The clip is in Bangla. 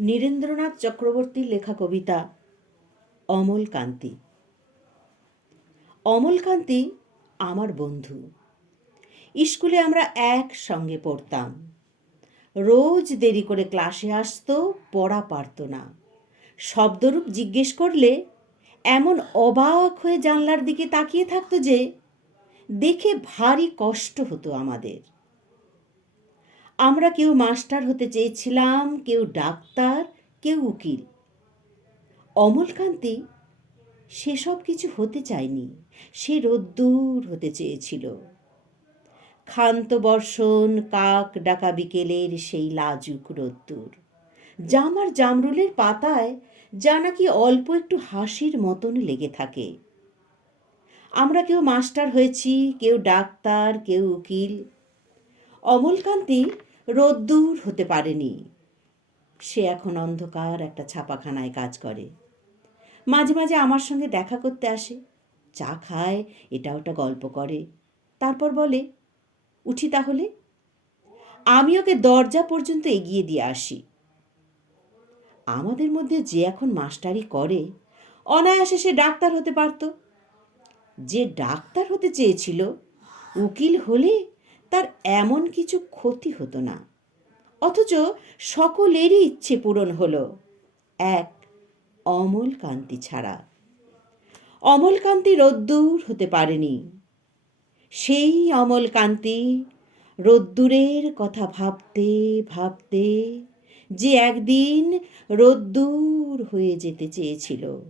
নীরেন্দ্রনাথ চক্রবর্তীর লেখা কবিতা অমলকান্তি। অমলকান্তি আমার বন্ধু। স্কুলে আমরা একসঙ্গে পড়তাম। রোজ দেরি করে ক্লাসে আসতো, পড়া পারত না। শব্দরূপ জিজ্ঞেস করলে এমন অবাক হয়ে জানলার দিকে তাকিয়ে থাকতো যে দেখে ভারী কষ্ট হতো আমাদের। আমরা কেউ মাস্টার হতে চেয়েছিলাম, কেউ ডাক্তার, কেউ উকিল। অমলকান্তি সেসব কিছু হতে চায়নি। সে রোদ্দুর হতে চেয়েছিল। ক্ষান্ত বর্ষণ, কাক ডাকা বিকেলের সেই লাজুক রোদ্দুর, জামার জামরুলের পাতায় যা নাকি অল্প একটু হাসির মতন লেগে থাকে। আমরা কেউ মাস্টার হয়েছি, কেউ ডাক্তার, কেউ উকিল। অমলকান্তি রোদ্দুর হতে পারেনি। সে এখন অন্ধকার একটা ছাপাখানায় কাজ করে। মাঝে মাঝে আমার সঙ্গে দেখা করতে আসে, চা খায়, এটা ওটা গল্প করে, তারপর বলে, উঠি তাহলে। আমি ওকে দরজা পর্যন্ত এগিয়ে দিয়ে আসি। আমাদের মধ্যে যে এখন মাস্টারি করে, অনায়াসে সে ডাক্তার হতে পারত। যে ডাক্তার হতে চেয়েছিল, উকিল হলে তার এমন কিছু ক্ষতি হতো না। অথচ সকলেরই ইচ্ছে পূরণ হলো, এক অমলকান্তি ছাড়া। অমলকান্তি রোদ্দুর হতে পারেনি। সেই অমলকান্তি রোদ্দুরের কথা ভাবতে ভাবতে যে একদিন রোদ্দুর হয়ে যেতে চেয়েছিল।